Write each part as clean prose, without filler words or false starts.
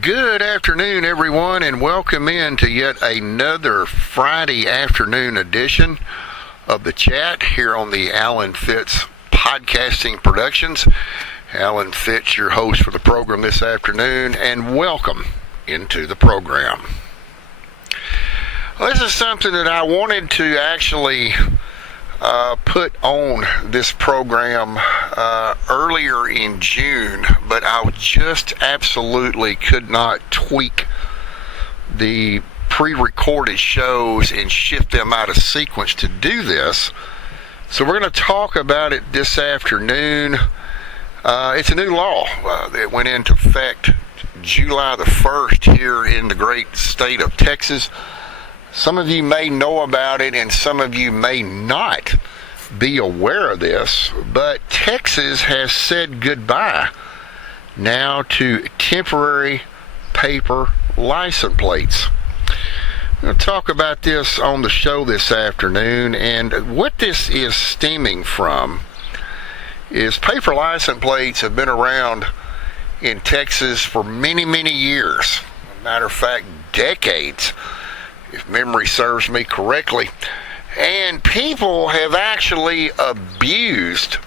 Good afternoon, everyone, and welcome in to yet another Friday afternoon edition of the chat here on the Alan Fitz Podcasting Productions. Alan Fitz, your host for the program this afternoon, and welcome into the program. Well, this is something that I wanted to actually put on this program earlier in June, but I just absolutely could not tweak the pre-recorded shows and shift them out of sequence to do this. So we're going to talk about it this afternoon. It's a new law that went into effect July the 1st here in the great state of Texas. Some of you may know about it and some of you may not be aware of this, but Texas has said goodbye now to temporary paper license plates. I'm going to talk about this on the show this afternoon, and what this is stemming from is paper license plates have been around in Texas for many, many years. As a matter of fact, decades, if memory serves me correctly. And people have actually abused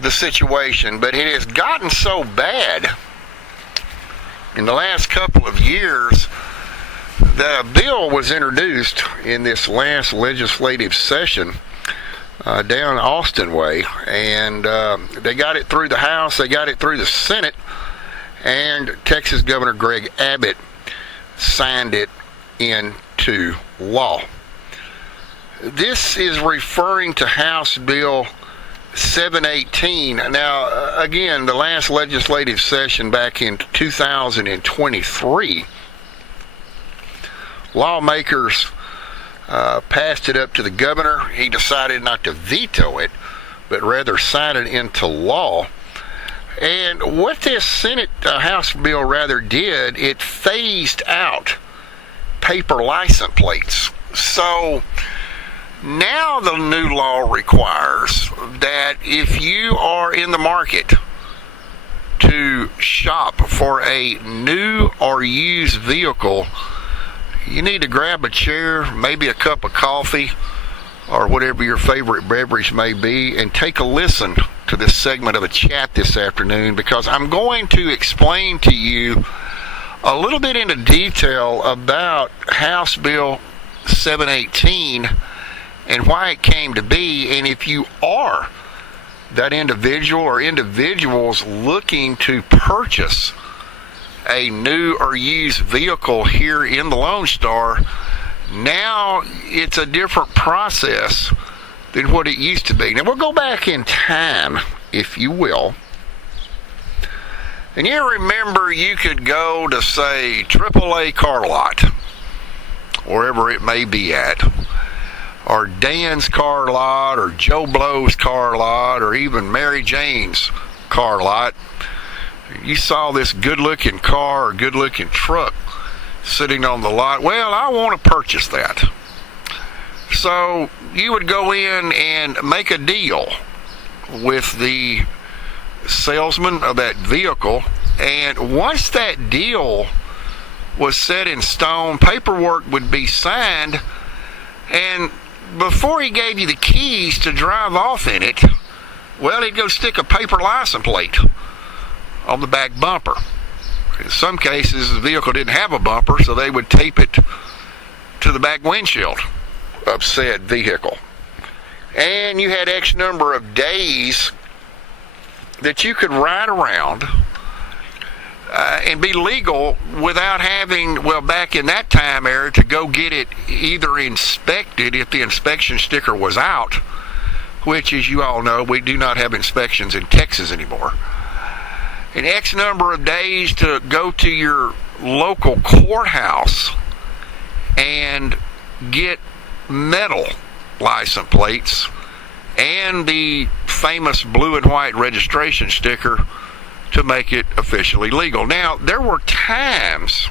the situation, but it has gotten so bad in the last couple of years that a bill was introduced in this last legislative session down Austin way, and they got it through the House, they got it through the Senate, and Texas Governor Greg Abbott signed it into law. This is referring to House Bill 718. Now, again, the last legislative session back in 2023, lawmakers passed it up to the governor. He decided not to veto it, but rather sign it into law. And what this House bill rather did, it phased out paper license plates. So now the new law requires that if you are in the market to shop for a new or used vehicle, you need to grab a chair, maybe a cup of coffee, or whatever your favorite beverage may be, and take a listen to this segment of the chat this afternoon, because I'm going to explain to you a little bit into detail about House Bill 718 and why it came to be, and if you are that individual or individuals looking to purchase a new or used vehicle here in the Lone Star, now it's a different process than what it used to be. Now we'll go back in time, if you will. And you remember you could go to, say, AAA car lot, wherever it may be at, or Dan's car lot, or Joe Blow's car lot, or even Mary Jane's car lot. You saw this good-looking car or good-looking truck sitting on the lot. Well, I want to purchase that. So you would go in and make a deal with the salesman of that vehicle, and once that deal was set in stone, paperwork would be signed, and before he gave you the keys to drive off in it, well, he'd go stick a paper license plate on the back bumper. In some cases, the vehicle didn't have a bumper, so they would tape it to the back windshield of said vehicle. And you had X number of days that you could ride around and be legal without having, well, back in that time era, to go get it either inspected if the inspection sticker was out, which, as you all know, we do not have inspections in Texas anymore. An X number of days to go to your local courthouse and get metal license plates and the famous blue and white registration sticker to make it officially legal. Now, there were times,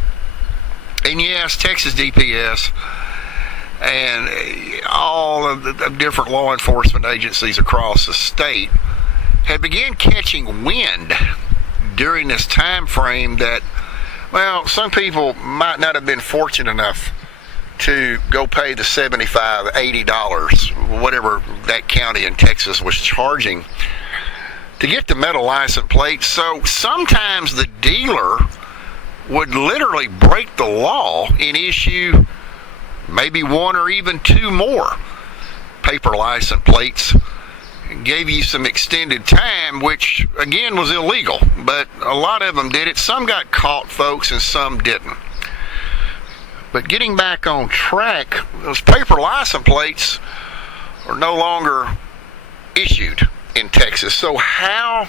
and yes, Texas DPS and all of the different law enforcement agencies across the state had begun catching wind during this time frame that Well, some people might not have been fortunate enough to go pay the $75, $80, whatever that county in Texas was charging to get the metal license plate. So sometimes the dealer would literally break the law and issue maybe one or even two more paper license plates. Gave you some extended time, which again was illegal, but a lot of them did it. Some got caught, folks, and some didn't. But getting back on track, those paper license plates are no longer issued in Texas. So how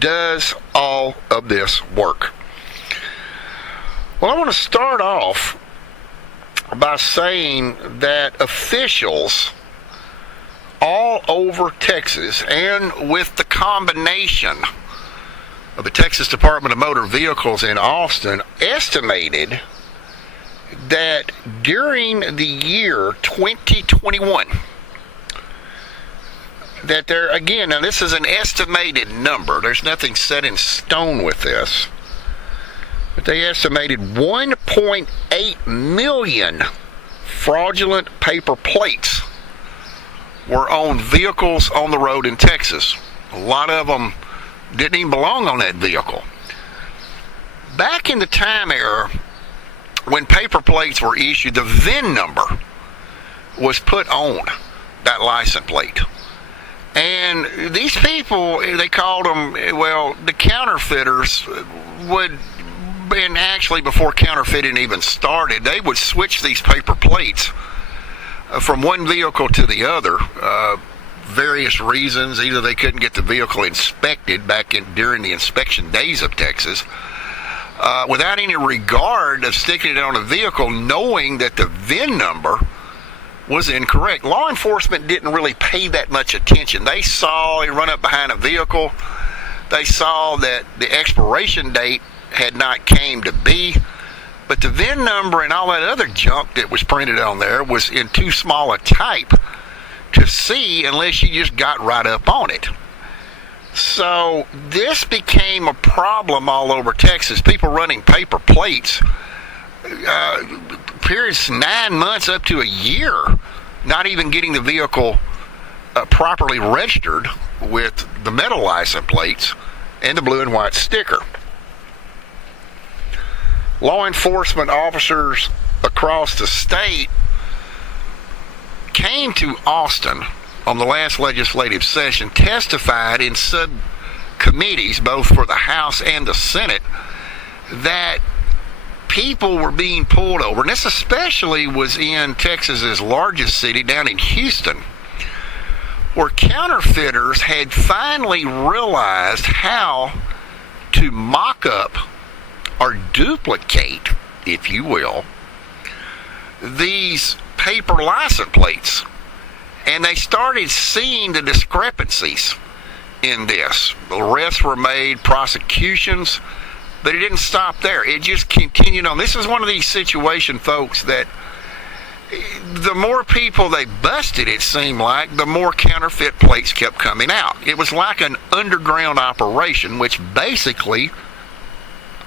does all of this work? Well, I want to start off by saying that officials all over Texas, and with the combination of the Texas Department of Motor Vehicles in Austin, estimated that during the year 2021, that there, again, now this is an estimated number, there's nothing set in stone with this, but they estimated 1.8 million fraudulent paper plates were on vehicles on the road in Texas. A lot of them didn't even belong on that vehicle. Back in the time era, when paper plates were issued, the VIN number was put on that license plate. And these people, they called them, well, the counterfeiters would, and actually before counterfeiting even started, they would switch these paper plates from one vehicle to the other, various reasons. Either they couldn't get the vehicle inspected during the inspection days of Texas, without any regard of sticking it on a vehicle, knowing that the VIN number was incorrect. Law enforcement didn't really pay that much attention. They saw it run up behind a vehicle. They saw that the expiration date had not came to be. But the VIN number and all that other junk that was printed on there was in too small a type to see unless you just got right up on it. So this became a problem all over Texas. People running paper plates, periods 9 months up to a year, not even getting the vehicle properly registered with the metal license plates and the blue and white sticker. Law enforcement officers across the state came to Austin on the last legislative session, testified in subcommittees, both for the House and the Senate, that people were being pulled over. And this especially was in Texas's largest city, down in Houston, where counterfeiters had finally realized how to mock up or duplicate, if you will, these paper license plates. And they started seeing the discrepancies in this. Arrests were made, prosecutions, but it didn't stop there. It just continued on. This is one of these situations, folks, that the more people they busted, it seemed like, the more counterfeit plates kept coming out. It was like an underground operation, which basically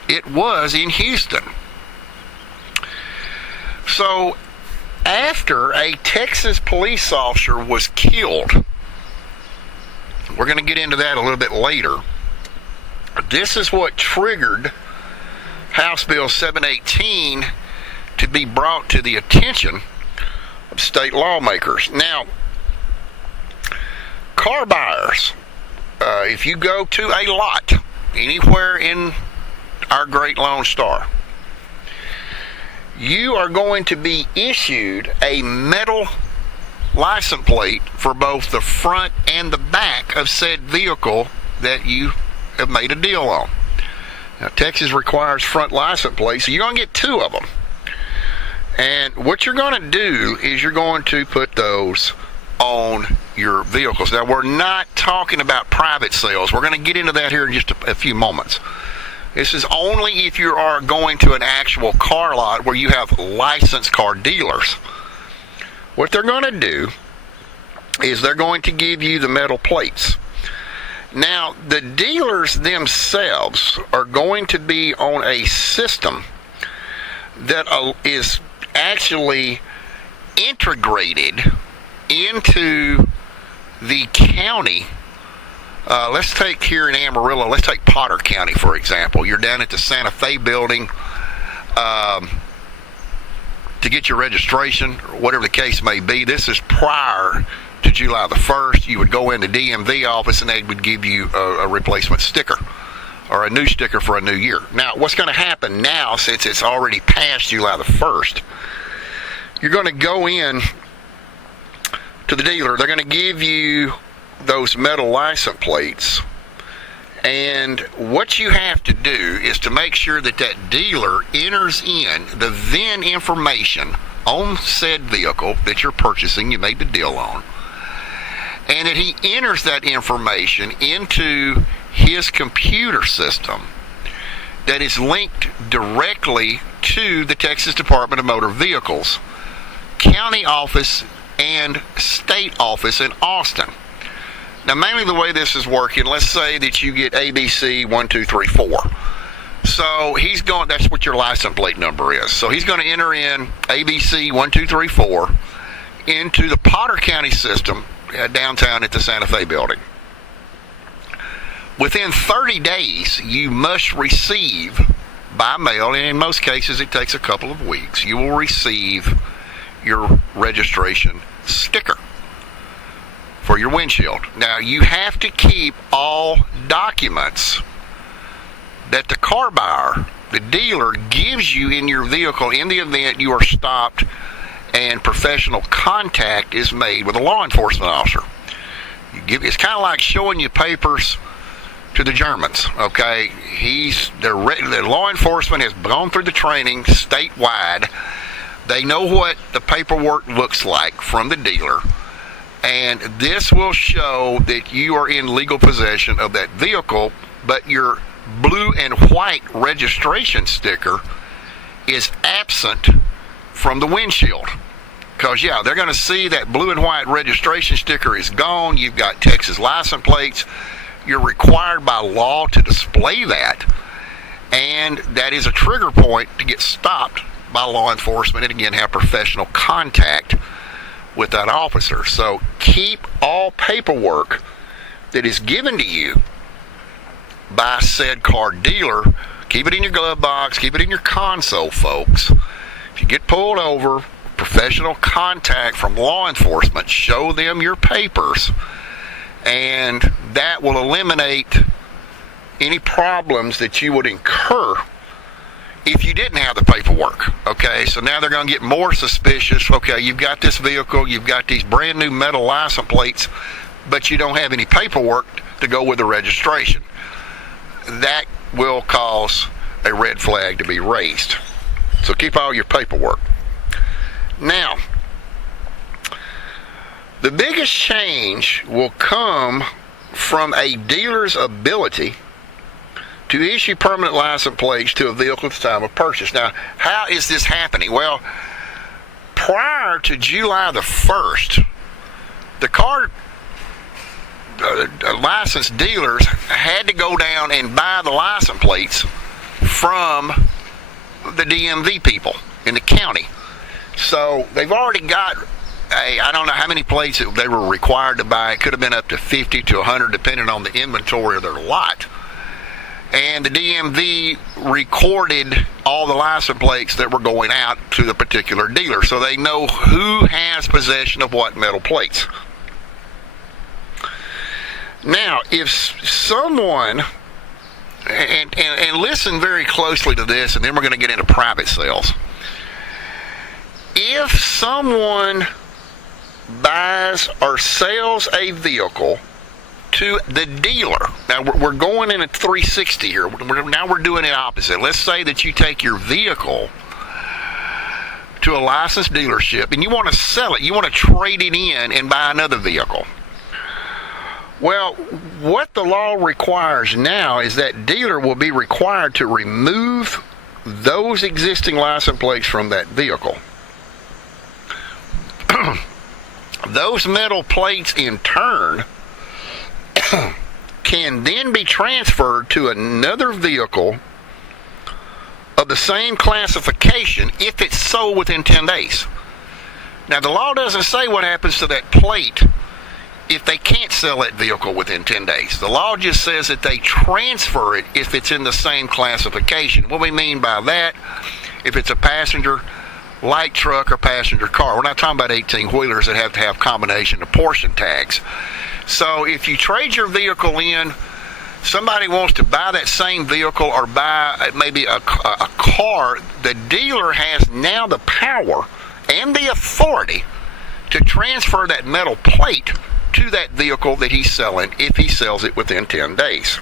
it was in Houston. So after a Texas police officer was killed, we're going to get into that a little bit later, this is what triggered House Bill 718 to be brought to the attention of state lawmakers. Now, car buyers, if you go to a lot anywhere in our great Lone Star, you are going to be issued a metal license plate for both the front and the back of said vehicle that you have made a deal on. Now, Texas requires front license plates, so you're going to get two of them. And what you're going to do is you're going to put those on your vehicles. Now, we're not talking about private sales. We're going to get into that here in just a few moments. This is only if you are going to an actual car lot where you have licensed car dealers. What they're going to do is they're going to give you the metal plates. Now, the dealers themselves are going to be on a system that is actually integrated into the county. Let's take here in Amarillo, let's take Potter County, for example. You're down at the Santa Fe building to get your registration, or whatever the case may be. This is prior to July the 1st. You would go in the DMV office and they would give you a replacement sticker or a new sticker for a new year. Now, what's going to happen now, since it's already past July the 1st, you're going to go in to the dealer. They're going to give you those metal license plates, and what you have to do is to make sure that that dealer enters in the VIN information on said vehicle that you're purchasing, you made the deal on, and that he enters that information into his computer system that is linked directly to the Texas Department of Motor Vehicles county office and state office in Austin. Now, mainly the way this is working, let's say that you get ABC 1234. So he's going, that's what your license plate number is. So he's going to enter in ABC 1234 into the Potter County system downtown at the Santa Fe building. Within 30 days, you must receive by mail, and in most cases it takes a couple of weeks, you will receive your registration sticker for your windshield. Now, you have to keep all documents that the car buyer, the dealer, gives you in your vehicle in the event you are stopped and professional contact is made with a law enforcement officer. It's kind of like showing you papers to the Germans, okay? The law enforcement has gone through the training statewide. They know what the paperwork looks like from the dealer, and this will show that you are in legal possession of that vehicle, but your blue and white registration sticker is absent from the windshield. Because, yeah, they're going to see that blue and white registration sticker is gone. You've got Texas license plates. You're required by law to display that, and that is a trigger point to get stopped by law enforcement and again have professional contact with that officer. So keep all paperwork that is given to you by said car dealer, keep it in your glove box, keep it in your console, folks. If you get pulled over, professional contact from law enforcement, show them your papers, and that will eliminate any problems that you would incur if you didn't have the paperwork. Okay, so now they're going to get more suspicious. Okay, you've got this vehicle, you've got these brand new metal license plates, but you don't have any paperwork to go with the registration. That will cause a red flag to be raised. So keep all your paperwork. Now, the biggest change will come from a dealer's ability to issue permanent license plates to a vehicle at the time of purchase. Now, how is this happening? Well, prior to July the 1st, the car licensed dealers had to go down and buy the license plates from the DMV people in the county. So they've already got I don't know how many plates they were required to buy. It could have been up to 50 to 100 depending on the inventory of their lot. And the DMV recorded all the license plates that were going out to the particular dealer, so they know who has possession of what metal plates. Now, if someone, and listen very closely to this, and then we're going to get into private sales. If someone buys or sells a vehicle to the dealer, now we're going in a 360 here. Now we're doing it opposite. Let's say that you take your vehicle to a licensed dealership and you want to sell it. You want to trade it in and buy another vehicle. Well, what the law requires now is that dealer will be required to remove those existing license plates from that vehicle. Those metal plates in turn can then be transferred to another vehicle of the same classification if it's sold within 10 days. Now, the law doesn't say what happens to that plate if they can't sell that vehicle within 10 days. The law just says that they transfer it if it's in the same classification. What we mean by that, if it's a passenger light truck or passenger car. We're not talking about 18-wheelers that have to have combination of portion tags. So if you trade your vehicle in, somebody wants to buy that same vehicle or buy maybe a car, the dealer has now the power and the authority to transfer that metal plate to that vehicle that he's selling if he sells it within 10 days.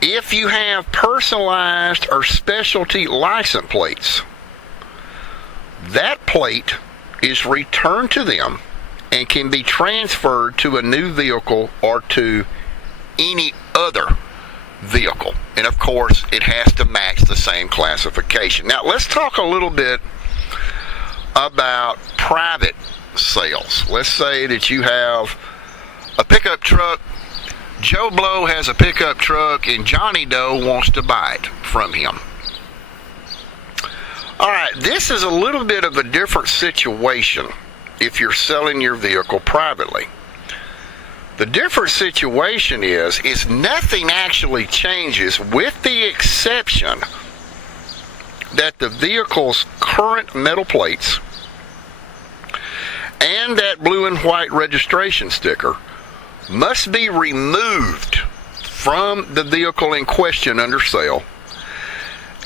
If you have personalized or specialty license plates, that plate is returned to them and can be transferred to a new vehicle or to any other vehicle. And of course, it has to match the same classification. Now, let's talk a little bit about private sales. Let's say that you have a pickup truck. Joe Blow has a pickup truck and Johnny Doe wants to buy it from him. All right, this is a little bit of a different situation if you're selling your vehicle privately. The different situation is nothing actually changes with the exception that the vehicle's current metal plates and that blue and white registration sticker must be removed from the vehicle in question under sale,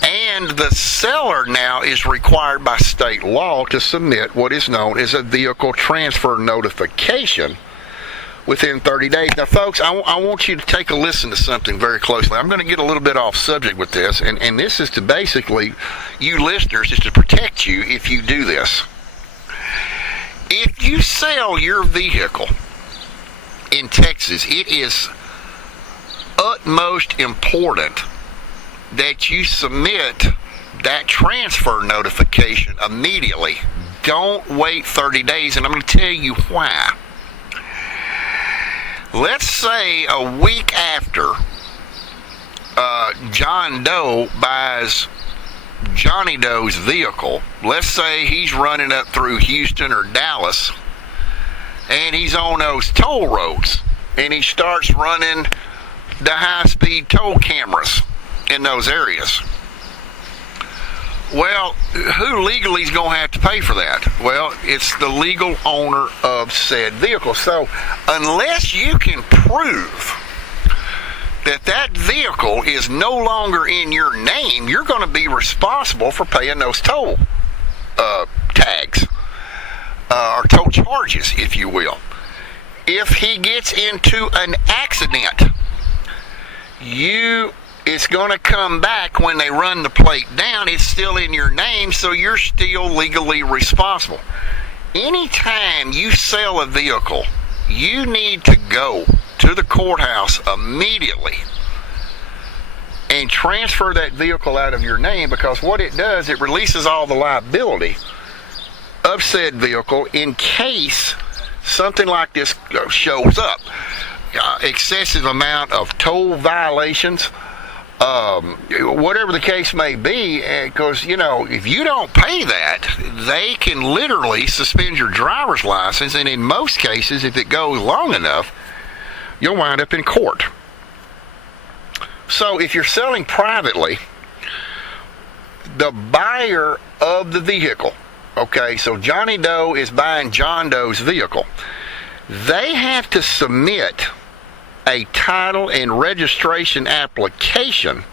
and the seller now is required by state law to submit what is known as a vehicle transfer notification within 30 days. Now, folks, I want you to take a listen to something very closely. I'm going to get a little bit off subject with this, and this is to basically, you listeners, is to protect you if you do this. If you sell your vehicle in Texas, it is utmost important that you submit that transfer notification immediately. Don't wait 30 days, and I'm going to tell you why. Let's say a week after John Doe buys Johnny Doe's vehicle, let's say he's running up through Houston or Dallas, and he's on those toll roads, and he starts running the high-speed toll cameras in those areas. Well, who legally is going to have to pay for that? Well, it's the legal owner of said vehicle. So unless you can prove that that vehicle is no longer in your name, you're going to be responsible for paying those toll tags or toll charges, if you will. If he gets into an accident, it's going to come back when they run the plate down. It's still in your name, so you're still legally responsible. Anytime you sell a vehicle, you need to go to the courthouse immediately and transfer that vehicle out of your name, because what it does, it releases all the liability of said vehicle in case something like this shows up. Excessive amount of toll violations, whatever the case may be, because, if you don't pay that, they can literally suspend your driver's license, and in most cases, if it goes long enough, you'll wind up in court. So if you're selling privately, the buyer of the vehicle, okay, so Johnny Doe is buying John Doe's vehicle, they have to submit a title and registration application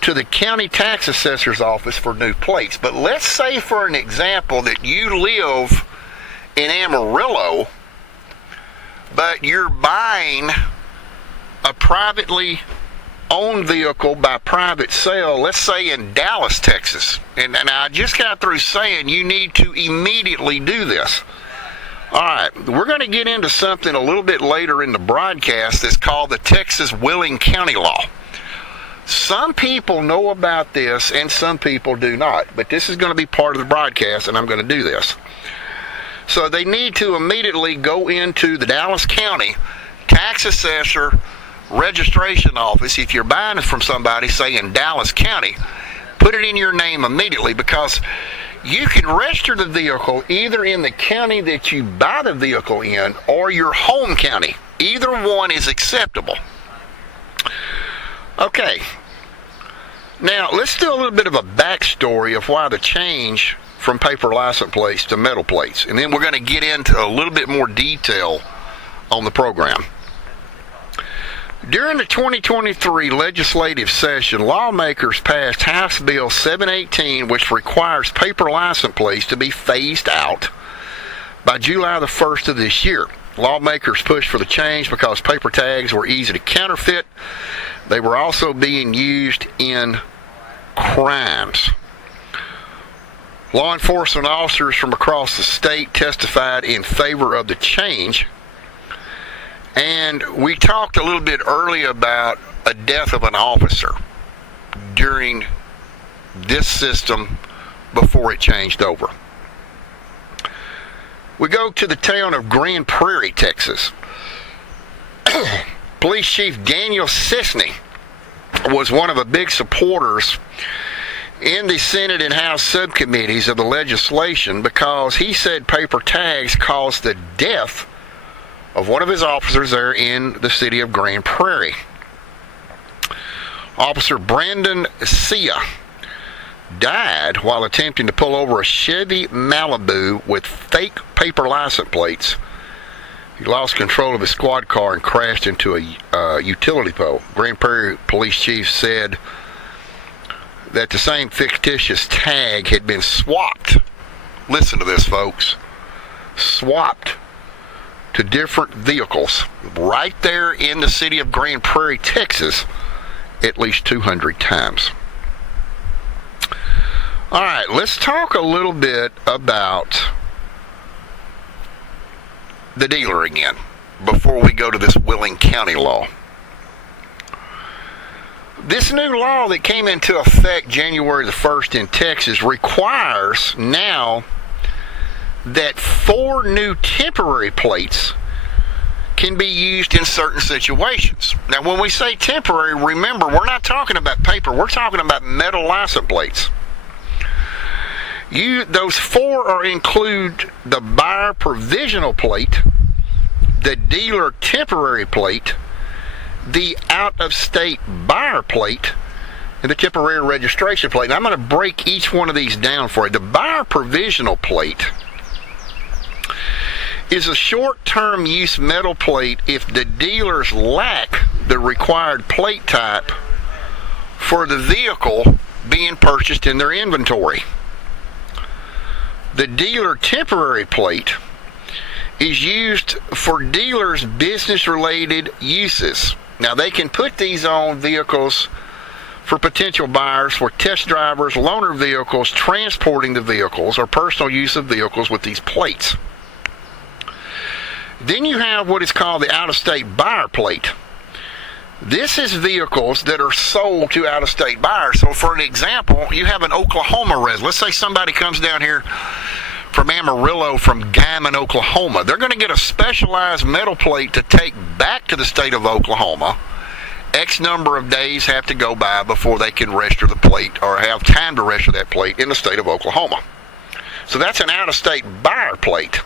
to the county tax assessor's office for new plates. But let's say, for an example, that you live in Amarillo, but you're buying a privately owned vehicle by private sale, let's say in Dallas, Texas. And I just got through saying you need to immediately do this. All right, we're going to get into something a little bit later in the broadcast that's called the Texas Wheeling County Law. Some people know about this and some people do not, but this is going to be part of the broadcast, and I'm going to do this. So they need to immediately go into the Dallas County tax assessor, registration office, if you're buying it from somebody, say in Dallas County, put it in your name immediately, because you can register the vehicle either in the county that you buy the vehicle in or your home county. Either one is acceptable. Okay. Now, let's do a little bit of a backstory of why the change from paper license plates to metal plates. And then we're going to get into a little bit more detail on the program. During the 2023 legislative session, lawmakers passed House Bill 718, which requires paper license plates to be phased out by July the 1st of this year. Lawmakers pushed for the change because paper tags were easy to counterfeit. They were also being used in crimes. Law enforcement officers from across the state testified in favor of the change. And we talked a little bit earlier about a death of an officer during this system before it changed over. We go to the town of Grand Prairie, Texas. Police Chief Daniel Sisney was one of the big supporters in the Senate and House subcommittees of the legislation because he said paper tags caused the death of one of his officers there in the city of Grand Prairie. Officer Brandon Sia died while attempting to pull over a Chevy Malibu with fake paper license plates. He lost control of his squad car and crashed into a utility pole. Grand Prairie Police Chief said that the same fictitious tag had been swapped. Listen to this, folks. Swapped to different vehicles right there in the city of Grand Prairie, Texas, at least 200 times. All right, let's talk a little bit about the dealer again before we go to this Willing County law. This new law that came into effect January the 1st in Texas requires now that 4 new temporary plates can be used in certain situations. Now, when we say temporary, remember, we're not talking about paper. We're talking about metal license plates. Those 4 include the buyer provisional plate, the dealer temporary plate, the out-of-state buyer plate, and the temporary registration plate. Now, I'm going to break each one of these down for you. The buyer provisional plate is a short-term use metal plate if the dealers lack the required plate type for the vehicle being purchased in their inventory. The dealer temporary plate is used for dealers' business-related uses. Now, they can put these on vehicles for potential buyers, for test drivers, loaner vehicles, transporting the vehicles, or personal use of vehicles with these plates. Then you have what is called the out-of-state buyer plate. This is vehicles that are sold to out-of-state buyers. So, for an example, you have an Oklahoma resident. Let's say somebody comes down here from Amarillo, from Guymon, Oklahoma. They're going to get a specialized metal plate to take back to the state of Oklahoma. X number of days have to go by before they can register the plate or have time to register that plate in the state of Oklahoma. So that's an out-of-state buyer plate.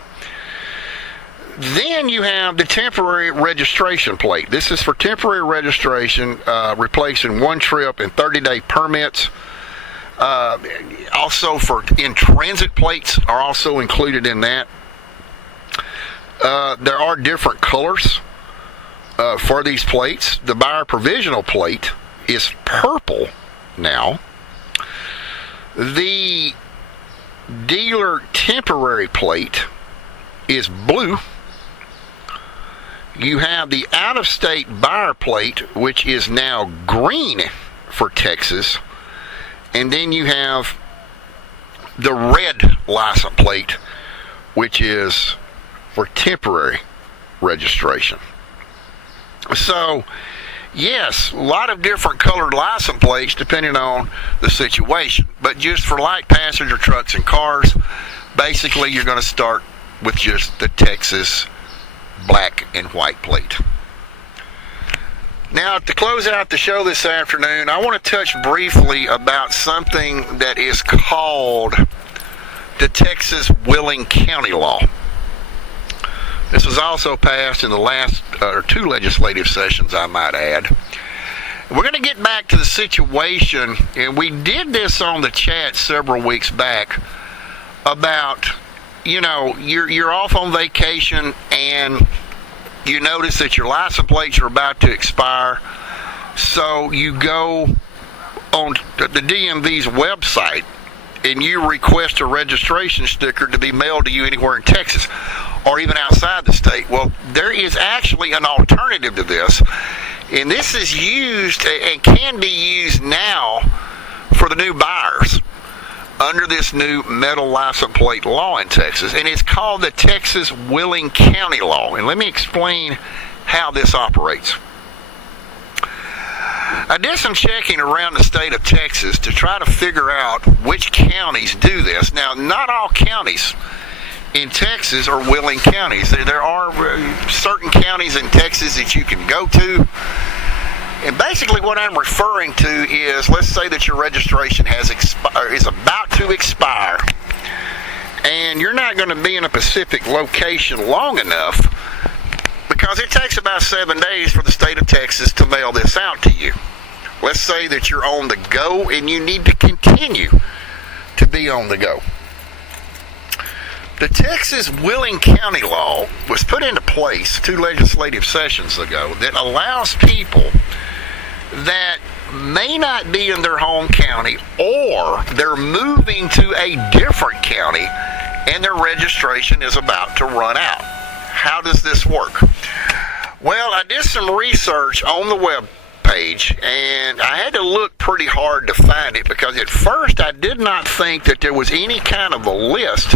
Then you have the temporary registration plate. This is for temporary registration, replacing one trip and 30-day permits. Also for in-transit plates are also included in that. There are different colors for these plates. The buyer provisional plate is purple now. The dealer temporary plate is blue. You have the out-of-state buyer plate, which is now green for Texas. And then you have the red license plate, which is for temporary registration. So, yes, a lot of different colored license plates depending on the situation. But just for light passenger trucks and cars, basically you're going to start with just the Texas black and white plate. Now, to close out the show this afternoon, I want to touch briefly about something that is called the Texas Willing County Law. This was also passed in the last two legislative sessions, I might add. We're going to get back to the situation, and we did this on the chat several weeks back about, you're off on vacation and you notice that your license plates are about to expire, so you go on the DMV's website and you request a registration sticker to be mailed to you anywhere in Texas or even outside the state. Well, there is actually an alternative to this, and this is used and can be used now for the new buyers under this new metal license plate law in Texas, and it's called the Texas Willing County Law. And let me explain how this operates. I did some checking around the state of Texas to try to figure out which counties do this. Now, not all counties in Texas are willing counties. There are certain counties in Texas that you can go to. And basically what I'm referring to is, let's say that your registration is about to expire, and you're not going to be in a specific location long enough because it takes about 7 days for the state of Texas to mail this out to you. Let's say that you're on the go and you need to continue to be on the go. The Texas Willing County Law was put into place 2 legislative sessions ago that allows people that may not be in their home county, or they're moving to a different county and their registration is about to run out. How does this work? Well, I did some research on the web page, and I had to look pretty hard to find it because at first I did not think that there was any kind of a list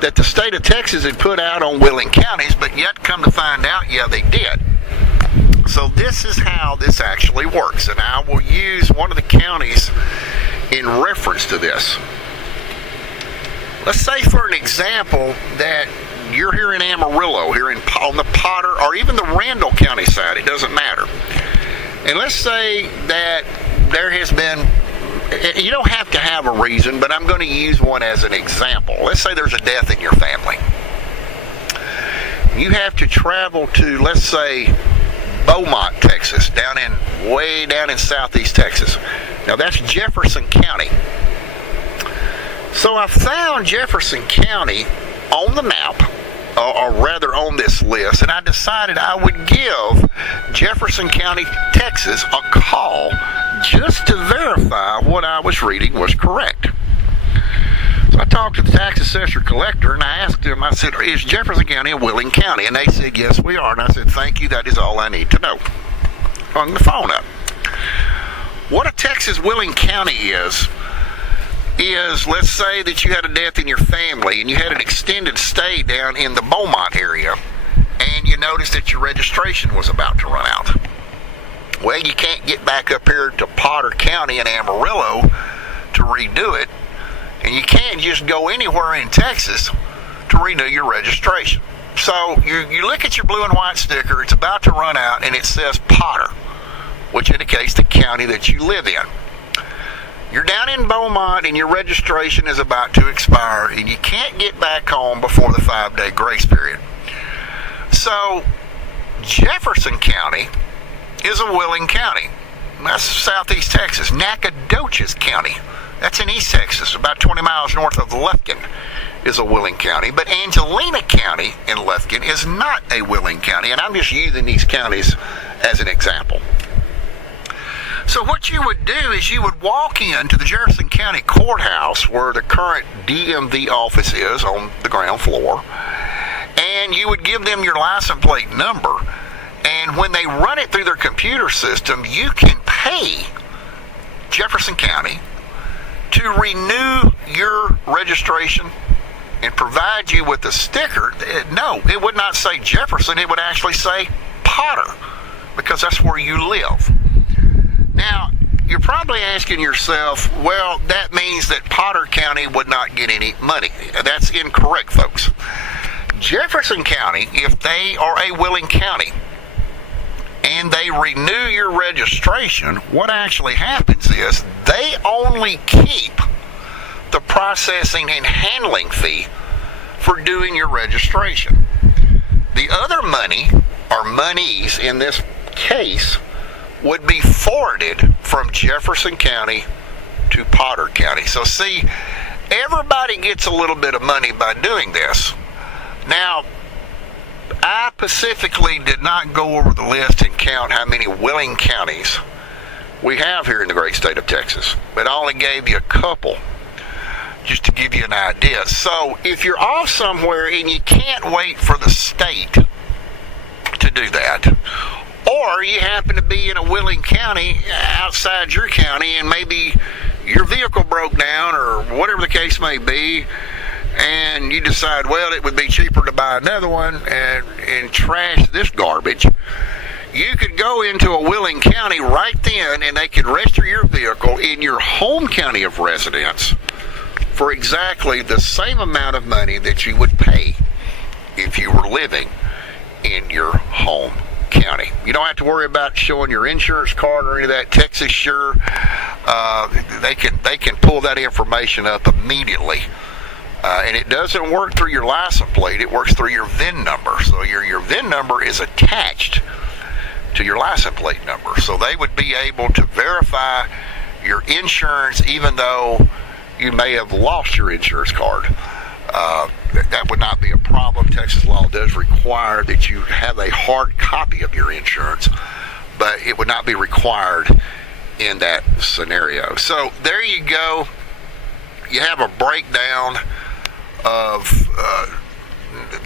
that the state of Texas had put out on willing counties, but yet come to find out, yeah, they did. So this is how this actually works, and I will use one of the counties in reference to this. Let's say, for an example, that you're here in Amarillo, on the Potter, or even the Randall County side, it doesn't matter. And let's say that there has been, you don't have to have a reason, but I'm going to use one as an example. Let's say there's a death in your family. You have to travel to, let's say, Beaumont, Texas, way down in southeast Texas. Now that's Jefferson County. So I found Jefferson County on the map, or rather on this list, and I decided I would give Jefferson County, Texas, a call just to verify what I was reading was correct. So I talked to the tax assessor collector, and I asked him, I said, is Jefferson County a willing county? And they said, yes, we are. And I said, thank you, that is all I need to know. Hung the phone up. What a Texas willing county is, let's say that you had a death in your family and you had an extended stay down in the Beaumont area, and you noticed that your registration was about to run out. Well, you can't get back up here to Potter County in Amarillo to redo it. And you can't just go anywhere in Texas to renew your registration. So you look at your blue and white sticker, it's about to run out, and it says Potter, which indicates the county that you live in. You're down in Beaumont and your registration is about to expire, and you can't get back home before the 5-day grace period. So Jefferson County is a willing county. That's southeast Texas. Nacogdoches County, that's in East Texas, about 20 miles north of Lufkin, is a willing county. But Angelina County in Lufkin is not a willing county, and I'm just using these counties as an example. So what you would do is you would walk into the Jefferson County Courthouse, where the current DMV office is on the ground floor, and you would give them your license plate number, and when they run it through their computer system, you can pay Jefferson County to renew your registration and provide you with a sticker. No, it would not say Jefferson, it would actually say Potter, because that's where you live. Now, you're probably asking yourself, well, that means that Potter County would not get any money. That's incorrect, folks. Jefferson County, if they are a willing county, and they renew your registration, what actually happens is they only keep the processing and handling fee for doing your registration. The other money, or monies in this case, would be forwarded from Jefferson County to Potter County. So see, everybody gets a little bit of money by doing this. Now, I specifically did not go over the list and count how many willing counties we have here in the great state of Texas, but I only gave you a couple just to give you an idea. So if you're off somewhere and you can't wait for the state to do that, or you happen to be in a willing county outside your county and maybe your vehicle broke down or whatever the case may be, and you decide, well, it would be cheaper to buy another one and trash this garbage, you could go into a willing county right then and they could register your vehicle in your home county of residence for exactly the same amount of money that you would pay if you were living in your home county. You don't have to worry about showing your insurance card or any of that. Texas Sure, they can pull that information up immediately. And it doesn't work through your license plate, it works through your VIN number. So your VIN number is attached to your license plate number. So they would be able to verify your insurance even though you may have lost your insurance card. That would not be a problem. Texas law does require that you have a hard copy of your insurance, but it would not be required in that scenario. So there you go. You have a breakdown of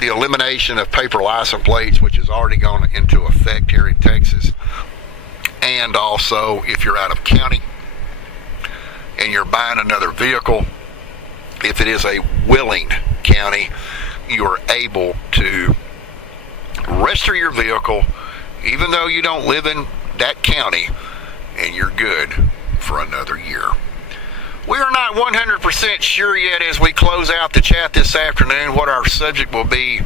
the elimination of paper license plates, which has already gone into effect here in Texas. And also, if you're out of county and you're buying another vehicle, if it is a willing county, you are able to register your vehicle even though you don't live in that county, and you're good for another year. We are not 100% sure yet as we close out the chat this afternoon what our subject will be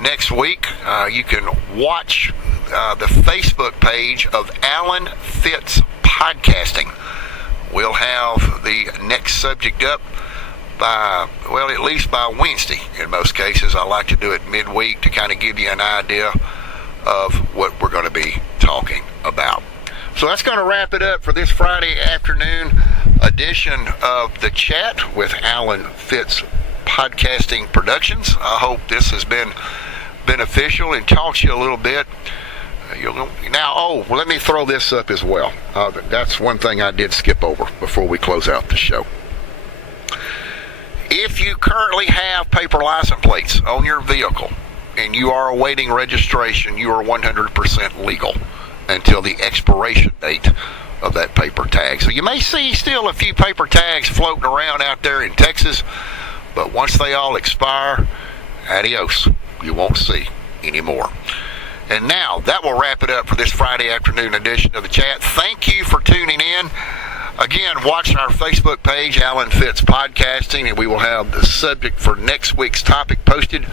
next week. You can watch the Facebook page of Alan Fitz Podcasting. We'll have the next subject up by, well, at least by Wednesday in most cases. I like to do it midweek to kind of give you an idea of what we're going to be talking about. So that's going to wrap it up for this Friday afternoon edition of The Chat with Alan Fitz Podcasting Productions. I hope this has been beneficial and taught you a little bit. Let me throw this up as well. That's one thing I did skip over before we close out the show. If you currently have paper license plates on your vehicle and you are awaiting registration, you are 100% legal until the expiration date of that paper tag. So you may see still a few paper tags floating around out there in Texas, but once they all expire, adios. You won't see anymore. And now, that will wrap it up for this Friday afternoon edition of The Chat. Thank you for tuning in. Again, watch our Facebook page, Alan Fitz Podcasting, and we will have the subject for next week's topic posted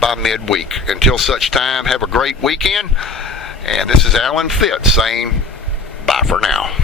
by midweek. Until such time, have a great weekend. And this is Alan Fitz saying bye for now.